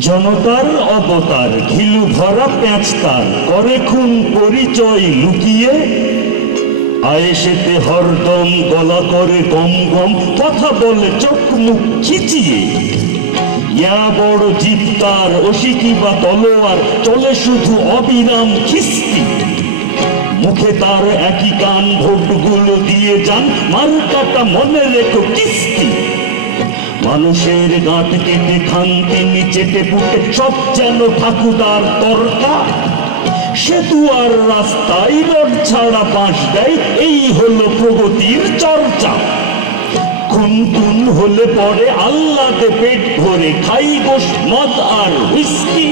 জনতার অবতার, ঘিলু ভরা প্যাঁচ তার, করে খুন পরিচয় লুকিয়ে। আয়েসেতে হরদম, গলা করে গম গম, কথা বলে চোখ মুখ খিচিয়ে। ইয়া বড় জিপ তার অসিকি বা তলোয়ার, চলে শুধু অবিরাম খিস্তি। মুখে তার একই কান, ভোটগুলো দিয়ে যান মার্কাটা মনে রেখো কিস্তি। মানুষের গাঁট কেটে খান তিনি চেটে পুটে সব যেন ঠাকুদার তরকা সেতু আর রাস্তায় রড ছাড়া বাঁশ দেয়, এই হলো প্রগতির চর্চা। খুন হলে পরে আল্লাতে পেট ভরে খাই গোস মদ আর হুইস্কি।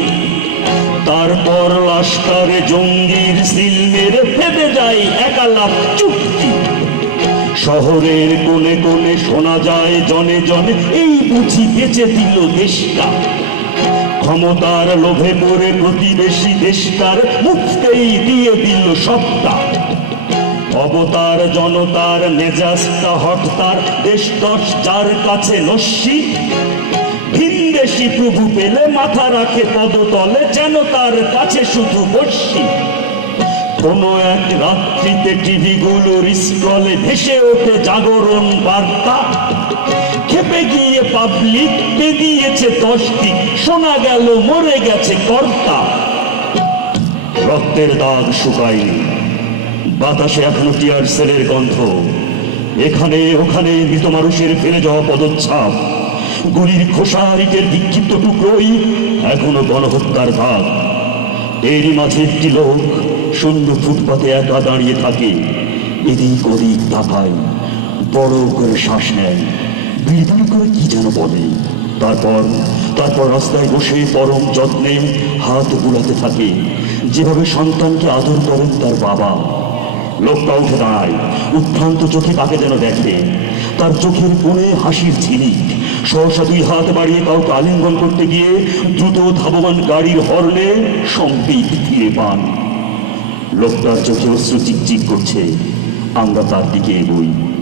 তারপর লাস্কারে জঙ্গির সিল মেরে ফেদে যায় একালাপ। শহরের কোণে কোণে শোনা যায়, জনে জনে এই বুঝি বেঁচে দিল দেশটা। ক্ষমতার লোভে পড়ে প্রতিবেশী দেশটার মুখতেই দিয়ে দিল সবটা। অবতার জনতার মেজাজটা হটতার দেশ দশ যার কাছে নস্যি ভিনদেশি প্রভু পেলে মাথা রাখে পদতলে, যেন তার কাছে শুধু বসি কোনো এক রাত্রিতে টিভি গুলোর স্ক্রলে ভেসে ওঠে জাগরণ বার্তা। খেপে গিয়ে পাবলিক বেরিয়েছে দশটি, শোনা গেল মরে গেছে কর্তা। রক্তের দাগ শুকায়নি, বাতাসে এখনও টিয়ার সেলের গন্ধ। এখানে ওখানে মৃত মানুষের ফেলে যাওয়া পদচ্ছাপ। গুলির খোসা ইটের বিক্ষিপ্ত টুকরোই এখনও গণহত্যার দাগ এরই মাঝে একটি লোক শূন্য ফুটপাতে একা দাঁড়িয়ে থাকে। এদিক ওদিক তাকায় বড় করে শ্বাস নেয়। বিড়বিড়ি করে কি যেন বলে। তারপর তারপর রাস্তায় বসে পরম যত্নে হাত বুলাতে থাকে। যেভাবে সন্তানকে আদর করেন তার বাবা। লোকটা উঠে দাঁড়ায়, উত্থান্ত চোখে তাকে যেন দেখে। তার চোখের কোণে হাসির ঝিলিক। সহসা দুই হাত বাড়িয়ে কাউকে আলিঙ্গন করতে গিয়ে দ্রুত ধাবমান গাড়ির হর্নে সম্পিত ফিরে পান। লোকটার চোখে অশ্রু চিকচিক করছে। আমরা তার দিকে এগোই।